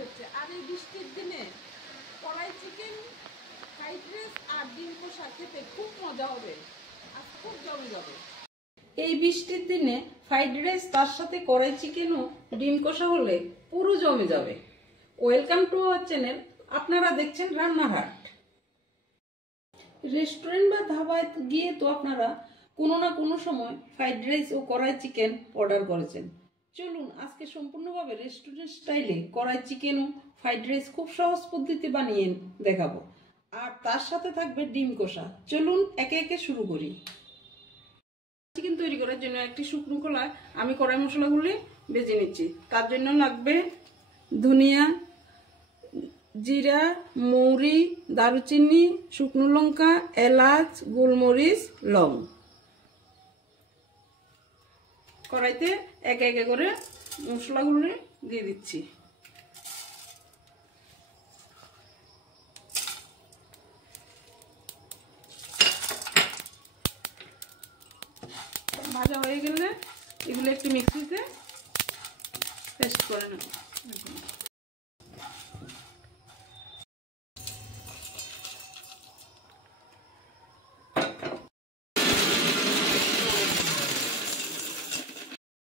হচ্ছে। আর এই বৃষ্টির দিনে কড়াই চিকেন, ফ্রাইড রাইস আর ডিম কষা খেতে খুব মজা হবে, আর খুব জমে যাবে। এই বৃষ্টির দিনে ফ্রাইড রাইস তার সাথে কড়াই চিকেন ও ডিম কষা হলে পুরো জমে যাবে। Welcome to our channel. আপনারা দেখছেন রান্নার হাট। রেস্টুরেন্ট বা ধাবায় গিয়ে তো আপনারা কোনো না কোনো সময় ফ্রাইড রাইস ও কড়াই চিকেন অর্ডার করেছেন। চলুন আজকে সম্পূর্ণভাবে রেস্টুরেন্ট স্টাইলে কড়াই চিকেন ও ফ্রাইড রাইস খুব সহজ পদ্ধতি বানিয়ে দেখাবো, আর তার সাথে থাকবে ডিম কষা। চলুন একে একে শুরু করি। চিকেন তৈরি করার জন্য একটি শুকনো কড়াই আমি কড়াই মশলাগুলি ভেজে নিচ্ছি। তার জন্য লাগবে ধনিয়া, জিরা, মৌরি, দারুচিনি, শুকনো লঙ্কা, এলাচ, গোলমরিচ, লং। কড়াইতে একে একে করে মশলাগুলো দিয়ে দিচ্ছি। ভাজা হয়ে গেলে এগুলো একটু মিক্সিতে পেস্ট করে নেব।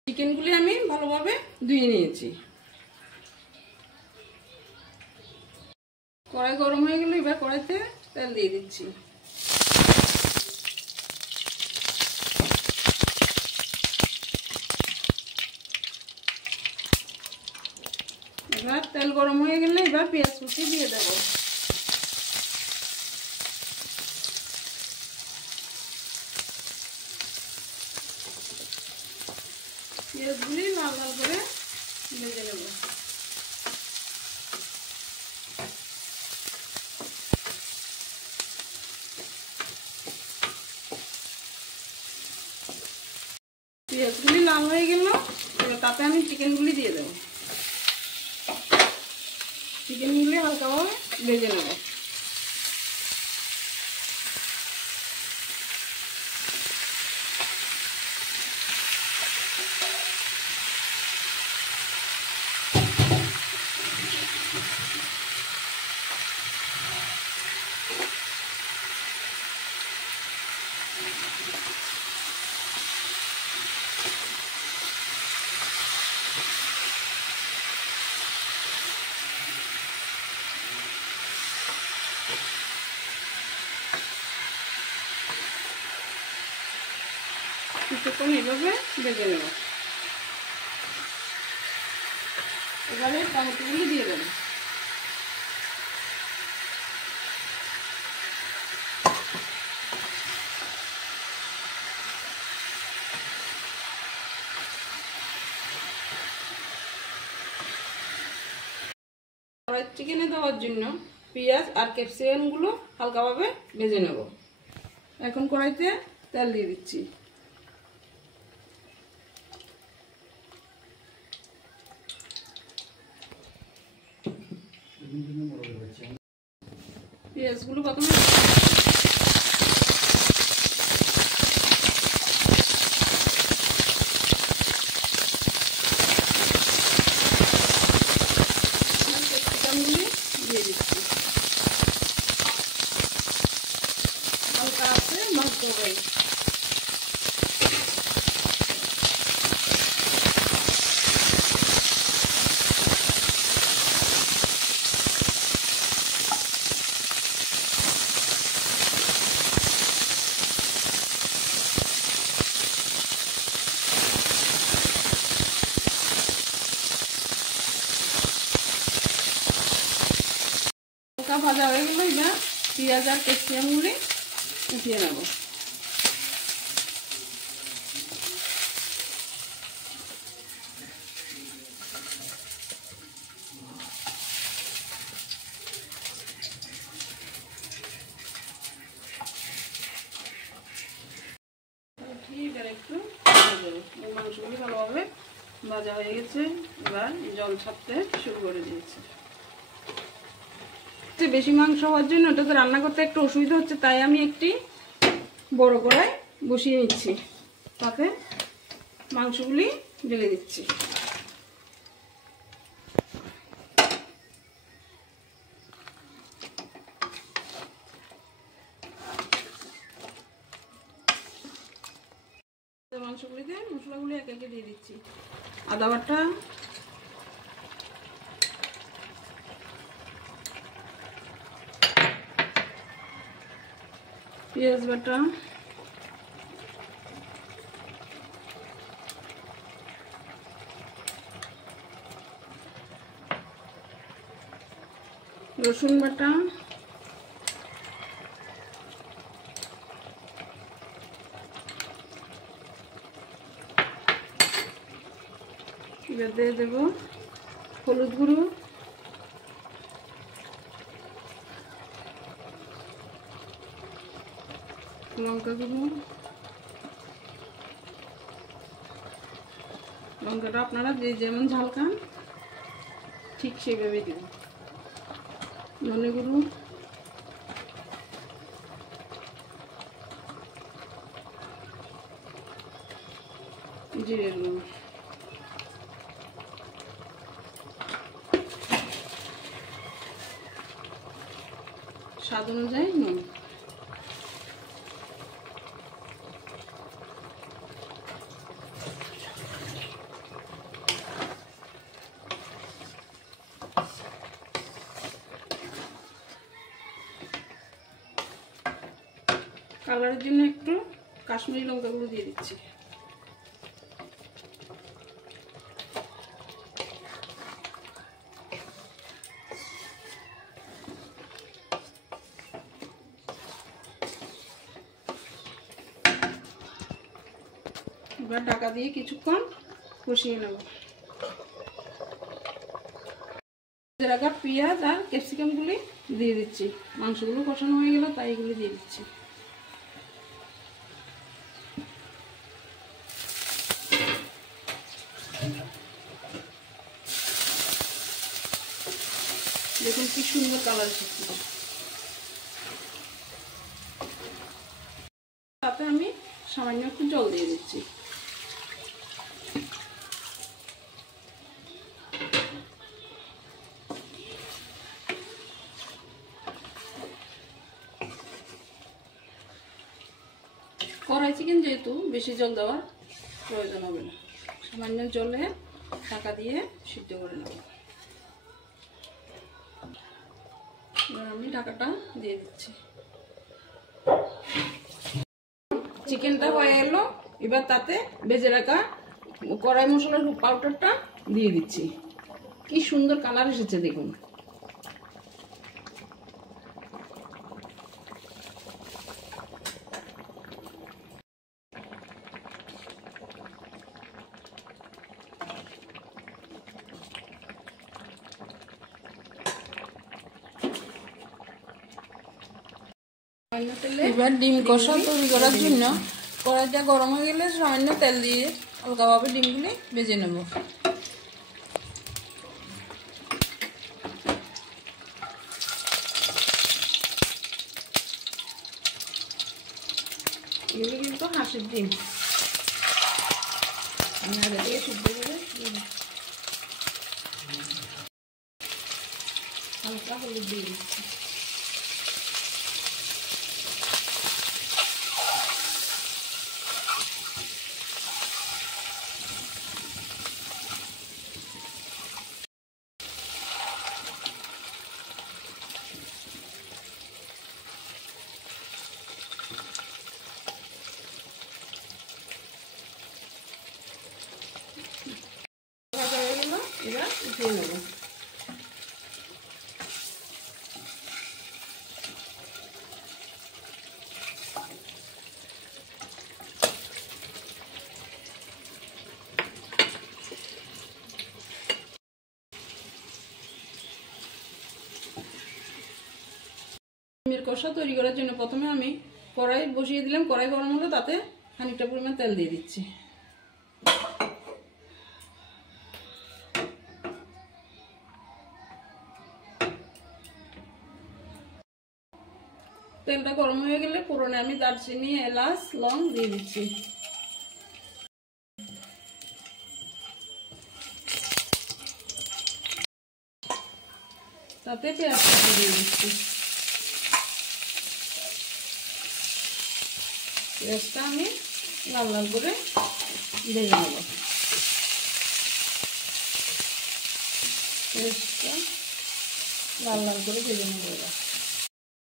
চিকেনগুলি আমি ভালোভাবে ধুয়ে নিয়েছি। কড়াই গরম হয়ে গেলে এবার কড়াইতে তেল দিয়ে দিচ্ছি। এবার তেল গরম হয়ে গেলে এবার পেঁয়াজ কুচি দিয়ে দেবো। পেঁয়াজগুলি লাল লাল করে ভেজে নেব। পেঁয়াজগুলি লাল হয়ে গেল, এবার তাতে আমি চিকেনগুলি দিয়ে দেবো। চিকেনগুলি হালকাভাবে ভেজে নেব। কিছুক্ষণ এভাবে ভেজে নেব। এবারে টমেটোগুলি দিয়ে দেব। কড়াই চিকেনে দেওয়ার জন্য পেঁয়াজ আর ক্যাপসিকামগুলো হালকাভাবে ভেজে নেব। এখন কড়াইতে তেল দিয়ে দিচ্ছি। পেঁয়াজগুলো প্রথমে ক্যাপসিকামগুলি দিয়ে দিচ্ছি। হালকা আছে ভাজতে হবে। ভাজা হয়ে গেল, এবার পেঁয়াজ আর ক্যাপসিকামগুলি উঠিয়ে নেব। এবার একটু মাংসগুলি ভালোভাবে ভাজা হয়ে গেছে, এবার জল ছাড়তে শুরু করে দিয়েছে। বেশি মাংস হওয়ার জন্য ওটাতে রান্না করতে একটু অসুবিধা হচ্ছে, তাই আমি একটি বড় কড়াই বসিয়ে নিচ্ছি। তাতে মাংসগুলি ঢেলে দিচ্ছি। মাংসগুলিতে মশলাগুলি একে একে দিয়ে দিচ্ছি। আদা বাটা, পেঁয়াজ বাটা, রসুন বাটা, এবার দিয়ে দেব হলুদ গুঁড়ো, লঙ্কা গুঁড়ো, লঙ্কাটা আপনারা যে যেমন ঝাল খান ঠিক সেভাবে দেবেন, ধনে গুঁড়ো, জিরে গুঁড়ো, স্বাদ অনুযায়ী নুন। কালারের জন্য একটু কাশ্মীরি লঙ্কা গুঁড়ো দিয়ে দিচ্ছি। এবার ঢাকা দিয়ে কিছুক্ষণ কষিয়ে নেব। রাখা পেঁয়াজ আর ক্যাপসিকামগুলি দিয়ে দিচ্ছি। মাংসগুলো কষানো হয়ে গেল, তাই এগুলি দিয়ে দিচ্ছি। দেখুন কি সুন্দর কালার এসেছে। তাতে আমি সামান্য একটু জল দিয়ে দিচ্ছি। কড়াই চিকেন যেহেতু বেশি জল দেওয়ার প্রয়োজন হবে না, সামান্য জলে ঢাকা দিয়ে সিদ্ধ করে নেব। এবার আমি ঢাকাটা দিয়ে দিচ্ছি। চিকেনটা হয়ে এলো, এবার তাতে ভেজে রাখা কড়াই মশলার পাউডারটা দিয়ে দিচ্ছি। কি সুন্দর কালার এসেছে দেখুন। এবার ডিম কষা তৈরি করার জন্য কড়াইটা গরম হয়ে গেলে সামান্য তেল দিয়ে হালকাভাবে ডিমগুলি ভেজে নেব। এগুলি কিন্তু হাঁসের ডিম, আমি আগে থেকে সিদ্ধ করে হালকা হলুদ দিয়ে দিচ্ছি। এবার উঠিয়ে নেব। ডিমের কষা তৈরি করার জন্য প্রথমে আমি কড়াই বসিয়ে দিলাম। কড়াই গরম হলো, তাতে খানিকটা পরিমাণ তেল দিয়ে দিচ্ছি। তেলটা গরম হয়ে গেলে ফোড়নে আমি দারচিনি, এলাচ, লং দিয়ে দিচ্ছি। তাতে পেঁয়াজটা দিয়ে দিচ্ছি। পেঁয়াজটা আমি লাল লাল করে ভেজে নেব। পেঁয়াজটা লাল লাল করে ভেজে নেব। এবার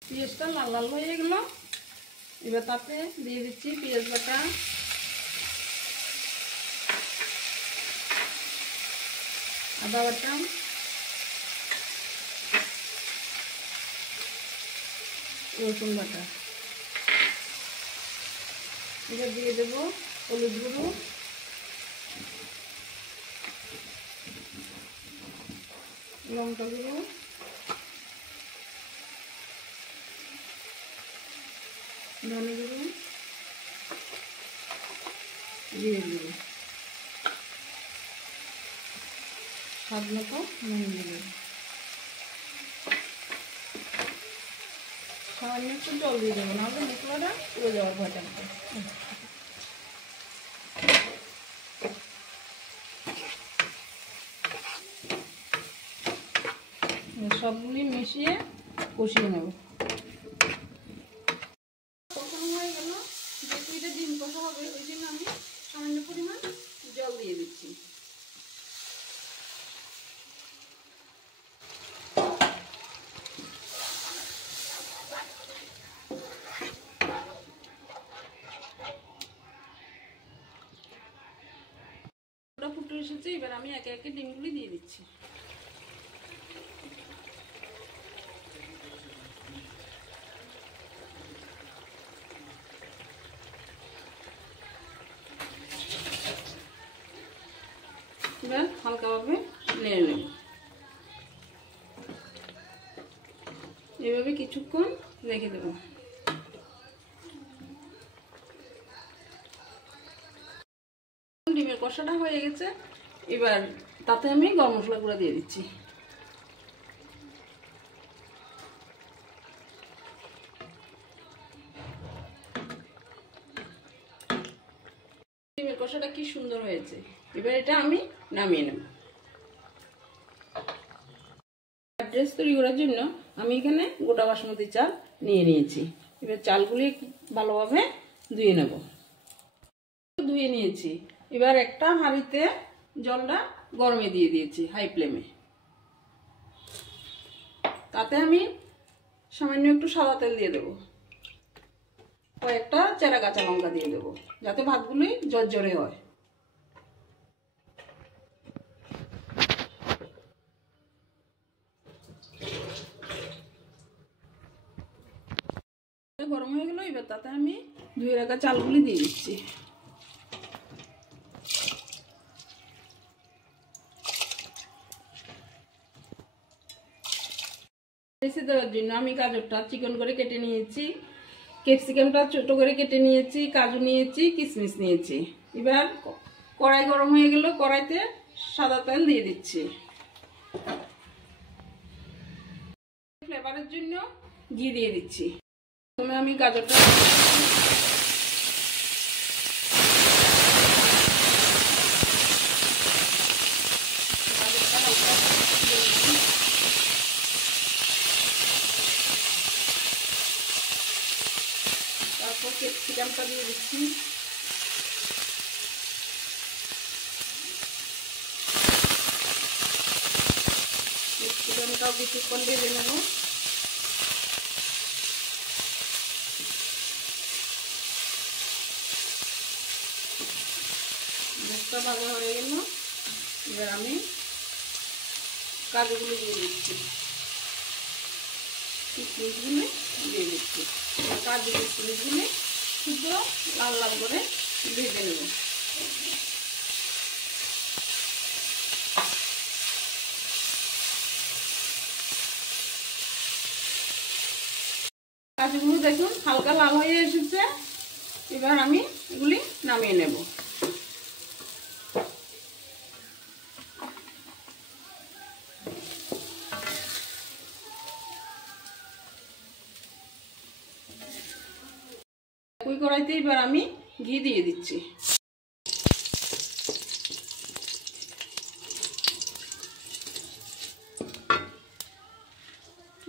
পেঁয়াজটা লাল লাল হয়ে গেল। এবার তাতে দিয়ে দিচ্ছি পেঁয়াজ বাটা, আদা বাটা, রসুন বাটা। এবার দিয়ে দেবো হলুদ গুঁড়ো, লঙ্কা গুঁড়ো, ধনে গুঁড়ো, জিরে গুঁড়ো, স্বাদ মতো নুন দেবো। সামান্য একটু জল দিয়ে দেবো, নাহলে মশলাটা পুড়ে যাওয়ার ভয় থাকবে। সবগুলি মিশিয়ে কষিয়ে নেব। কষানো হয়ে গেল। যেহেতু এটা ডিম কষা হবে, ওই জন্য আমি সামান্য পরিমাণ জল দিয়ে দিচ্ছি। ফুটে এসেছে, এবার আমি একে একে ডিমগুলি দিয়ে দিচ্ছি। এবার হালকাভাবে নেড়ে নেব। এভাবে কিছুক্ষণ রেখে দেব। ডিমের কষাটা হয়ে গেছে, এবার তাতে আমি গরম মশলা গুঁড়া দিয়ে দিচ্ছি। ডিমের কষাটা কি সুন্দর হয়েছে। এবার এটা আমি নামিয়ে নেব। ফ্রাইড রাইস তৈরি করার জন্য আমি এখানে গোটা বাসমতি চাল নিয়ে নিয়েছি। এবার চালগুলি ভালোভাবে ধুয়ে নেব। ধুয়ে নিয়েছি। এবার একটা হাঁড়িতে জলটা গরমে দিয়ে দিয়েছি হাই ফ্লেমে। তাতে আমি সামান্য একটু সাদা তেল দিয়ে দেবো, কয়েকটা চেরা কাঁচা লঙ্কা দিয়ে দেবো, যাতে ভাতগুলি ঝরঝরে হয়। গরম হয়ে গেল। এবার তাতে আমি ধুয়ে রাখা চালগুলি দিয়ে দিচ্ছি। দেওয়ার জন্য আমি গাজরটা চিকন করে কেটে নিয়েছি, ক্যাপসিকামটা ছোট করে কেটে নিয়েছি, কাজু নিয়েছি, কিশমিশ নিয়েছি। এবার কড়াই গরম হয়ে গেল, কড়াইতে সাদা তেল দিয়ে দিচ্ছি। ফ্লেভারের জন্য ঘি দিয়ে দিচ্ছি। প্রথমে আমি গাজরটা তারপর ক্যাপসিকামটা দিয়ে দিচ্ছি। ক্যাপসিকামটাও কিছুক্ষণ ভেজে নেব। মুখটা ভাজা হয়ে গেল। এবার আমি কাজুগুলো দিয়ে দিচ্ছি, কিশমিশগুলো দিয়ে দিচ্ছি। কাজু কিশমিশগুলো শুধু লাল লাল করে ভেজে নেব। কাজুগুলো দেখুন হালকা লাল হয়ে এসেছে। এবার আমি এগুলি নামিয়ে নেব। ওই কড়াইতে এবার আমি ঘি দিয়ে দিচ্ছি।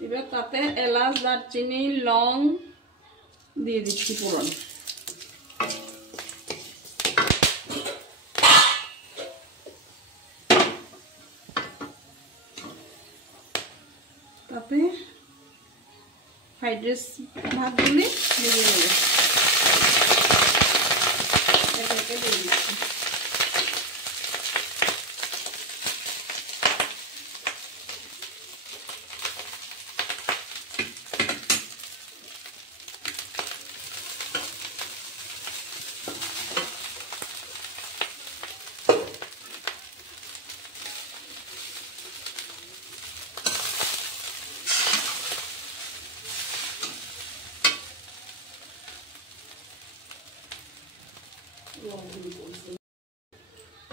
এবার তাতে এলাচ, দারচিনি, লং দিয়ে দিচ্ছি ফোড়ন। তাতে ফ্রাইড রাইস ভাতগুলি ভেজে নেব। একে একে দিয়ে দিচ্ছি।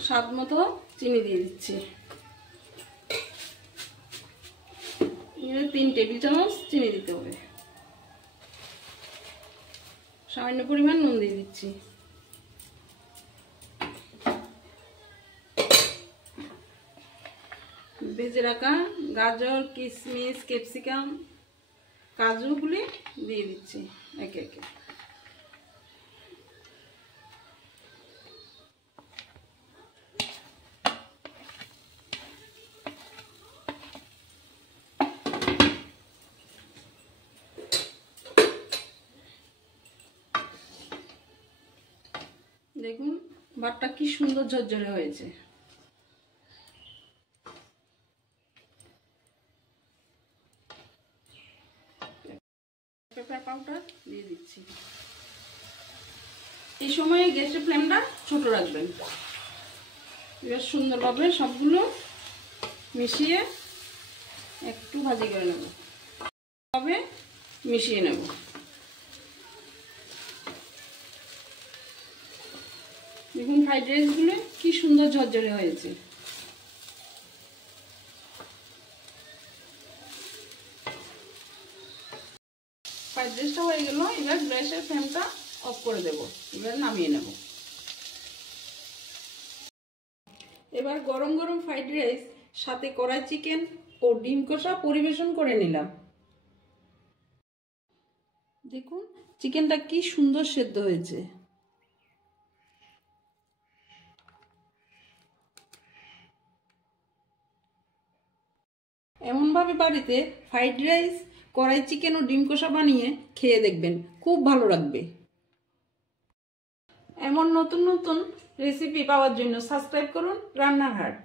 স্বাদ মতো চিনি দিয়ে দিচ্ছি। 3 টেবিল চামচ চিনি দিতে হবে। সামান্য পরিমাণ নুন দিয়ে দিচ্ছি। ভেজে রাখা গাজর, কিশমিশ, ক্যাপসিকাম, কাজুগুলি দিয়ে দিচ্ছি একে একে। দেখুন ভাতটা কি সুন্দর ঝরঝরে হয়েছে। পেপার পাউডার দিয়ে দিচ্ছি। এই সময় গ্যাসের ফ্লেমটা ছোট রাখবেন। এবার সুন্দরভাবে সবগুলো মিশিয়ে একটু ভাজি করে নেব। তবে মিশিয়ে নেব। দেখুন ফ্রাইড রাইসগুলো কি সুন্দর ঝরঝরে হয়েছে। ফ্রাইড রাইসটা হয়ে গেল। এবার গ্যাসের ফ্লেমটা অফ করে দেব। এবার নামিয়ে নেব। এবার গরম গরম ফ্রাইড রাইস সাথে কড়াই চিকেন ও ডিম কষা পরিবেশন করে নিলাম। দেখুন চিকেনটা কি সুন্দর সেদ্ধ হয়েছে। এমনভাবে বাড়িতে ফ্রাইড রাইস, কড়াই চিকেন ও ডিম কষা বানিয়ে খেয়ে দেখবেন, খুব ভালো লাগবে। এমন নতুন নতুন রেসিপি পাওয়ার জন্য সাবস্ক্রাইব করুন রান্নার হাট।